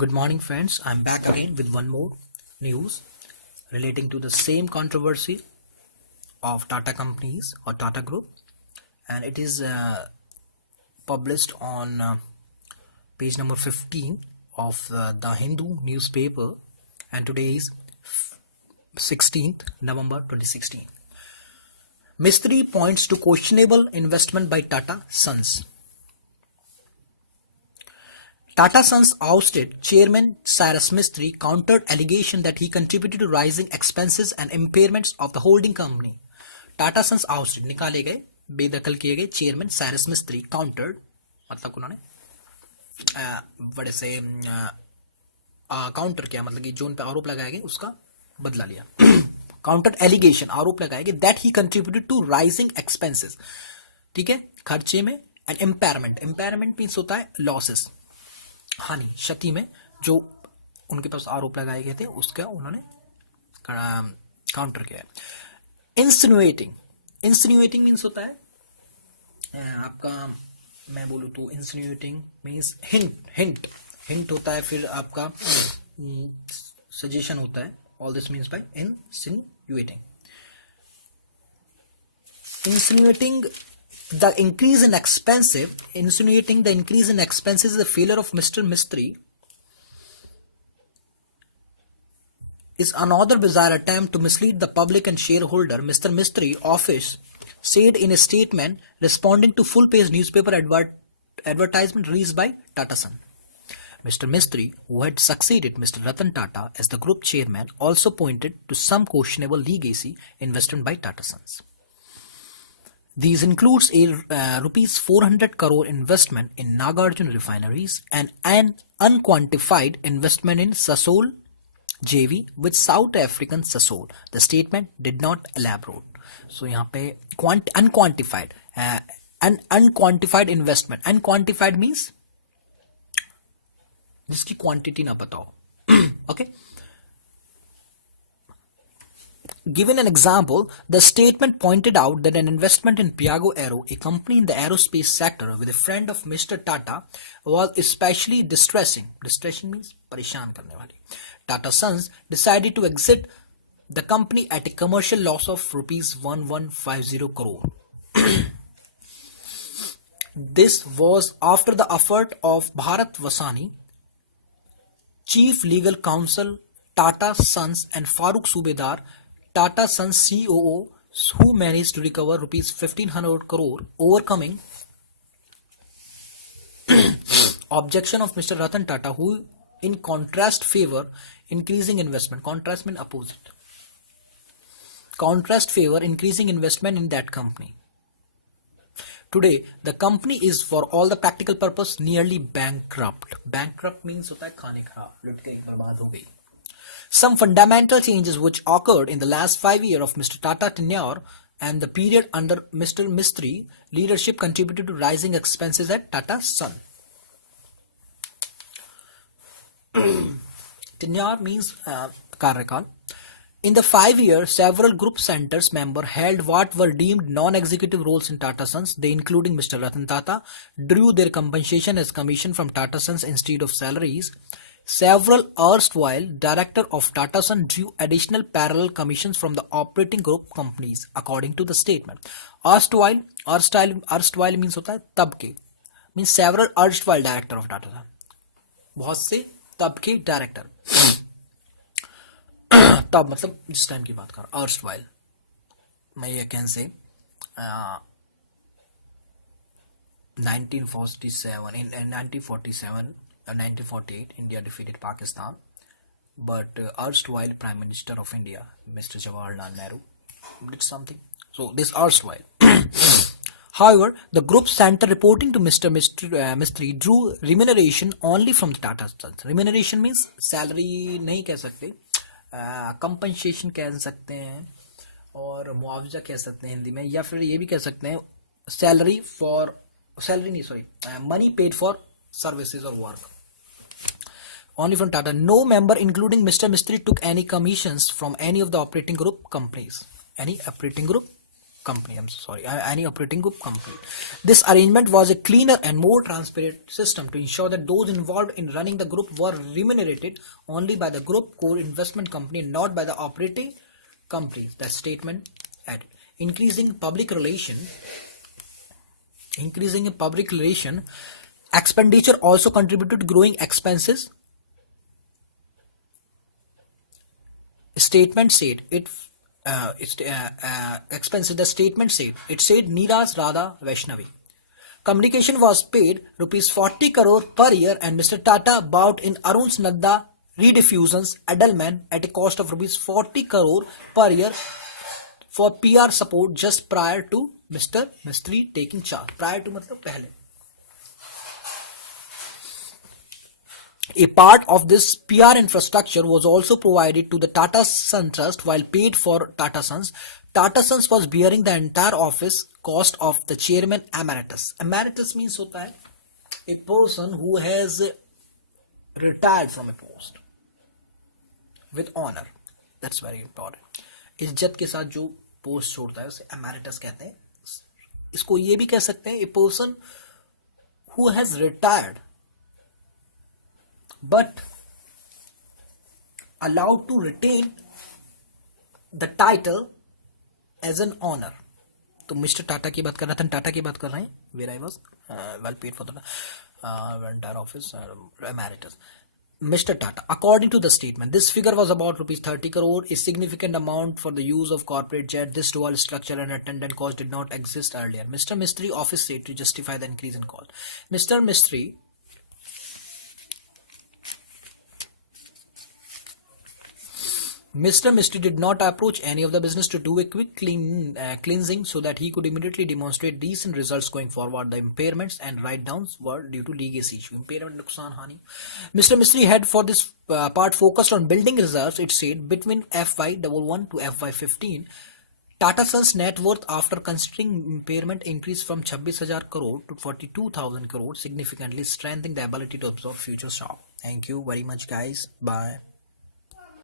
Good morning, friends. I'm back again with one more news relating to the same controversy of Tata companies or Tata Group, and it is published on page number 15 of the Hindu newspaper, and today is 16th November 2016. Mistry points to questionable investment by Tata Sons. Tata Sons ousted chairman Cyrus Mistry countered allegation that he contributed to rising expenses and impairments of the holding company. Tata Sons ousted निकाले गए बेदखल किए गए chairman Cyrus मिस्त्री countered मतलब उन्होंने बड़े से काउंटर किया मतलब कि जो उन पे आरोप लगाया गया उसका बदला लिया. काउंटर एलिगेशन आरोप लगाया गया that he contributed to rising expenses. ठीक है, खर्चे में. एंड इम्पेयरमेंट मीन्स होता है लॉसेस, हानि क्षति में जो उनके पास आरोप लगाए गए थे उसका उन्होंने काउंटर किया. इंसिनुएटिंग मीन्स होता है आपका, मैं बोलूं तो इंसिनुएटिंग मीन्स हिंट होता है, फिर आपका सजेशन होता है. All this means by insinuating the increase in expenses is the failure of Mr. Mistry is another bizarre attempt to mislead the public and shareholder. Mr. Mistry office said in a statement responding to full-page newspaper advertisement released by Tata Sons. Mr. Mistry, who had succeeded Mr. Ratan Tata as the group chairman, also pointed to some questionable legacy investment by Tata Sons. These includes a rupees 400 crore investment in Nagarjuna refineries and an unquantified investment in Sasol JV with South African Sasol. The statement did not elaborate. So यहाँ पे unquantified investment. Unquantified means जिसकी quantity ना पता हो. Okay. Given an example, the statement pointed out that an investment in Piaggio Aero, a company in the aerospace sector with a friend of Mr. Tata, was especially distressing. Distressing means परेशान करने वाली. Tata Sons decided to exit the company at a commercial loss of rupees 1150 crore. This was after the effort of Bharat Vasani, Chief Legal Counsel, Tata Sons, and Farooq Subedar, Tata Sons COO, who managed to recover rupees 1500 crore, overcoming objection of Mr. Ratan Tata, who in contrast favor increasing investment. Contrast means opposite. Contrast favor increasing investment in that company. Today, the company is for all the practical purpose nearly bankrupt. Bankrupt means होता है खाने खराब, लुट गई, बर्बाद हो गई. Some fundamental changes which occurred in the last 5 years of Mr. Tata tenure and the period under Mr. Mistry leadership contributed to rising expenses at Tata Sons. Tenure means कार्यकाल. In the 5 years, several group centers members held what were deemed non-executive roles in Tata Sons. They, including Mr. Ratan Tata, drew their compensation as commission from Tata Sons instead of salaries. Several erstwhile directors of Tata Sons drew additional parallel commissions from the operating group companies, according to the statement. Erstwhile means होता है तब के, means several erstwhile director of Tata Sons. बहुत से तब के director. तब मतलब जिस टाइम की बात कर रहा हूं, erstwhile. मैं ये can say 1947 in 1947 or 1948 India defeated Pakistan, but erstwhile Prime Minister of India Mr. Jawaharlal Nehru did something. So this erstwhile. However, the group center reporting to Mr. Mistry drew remuneration only from the Tata Sons. Remuneration means salary नहीं कह सकते, compensation कह सकते हैं और मुआवजा कह सकते हैं हिंदी में, या फिर ये भी कह सकते हैं money paid for services or work. Only from Tata. No member, including Mr. Mistry, took any commissions from any of the operating group companies. Any operating group company. I'm so sorry. Any operating group company. This arrangement was a cleaner and more transparent system to ensure that those involved in running the group were remunerated only by the group core investment company, not by the operating companies. That statement added. Increasing public relation expenditure also contributed to growing expenses. Statement said expenses. The statement said Neeraj Radha Vaishnavi. Communication was paid rupees 40 crore per year, and Mr. Tata bought in Arun Nadda rediffusions Edelman at a cost of rupees 40 crore per year for PR support just prior to Mr. Mistry taking charge. Prior to मतलब पहले. A part of this PR infrastructure was also provided to the Tata Sons Trust while paid for Tata Sons. Tata Sons was bearing the entire office cost of the chairman emeritus. Emeritus means होता है a person who has retired from a post with honor. That's very important. इज्जत के साथ जो post छोड़ता है उसे emeritus कहते हैं. इसको ये भी कह सकते हैं a person who has retired but allowed to retain the title as an honor. तो मिस्टर टाटा की बात कर रहा था, टाटा की बात कर रहे हैं. Where I was well paid for the entire office emeritus. Mr. Tata, according to the statement, this figure was about rupees 30 crore, a significant amount for the use of corporate jet. This dual structure and attendant cost did not exist earlier. Mr. Mistry office said to justify the increase in cost. Mr. Mistry did not approach any of the business to do a quick cleansing so that he could immediately demonstrate decent results going forward. The impairments and write-downs were due to legacy issue. Impairment, nuksan, hani. Mr. Mistry had for this part focused on building reserves. It said between FY11 to FY15, Tata Sons net worth after considering impairment increased from 26,000 crore to 42,000 crore, significantly strengthening the ability to absorb future shock. Thank you very much, guys. Bye.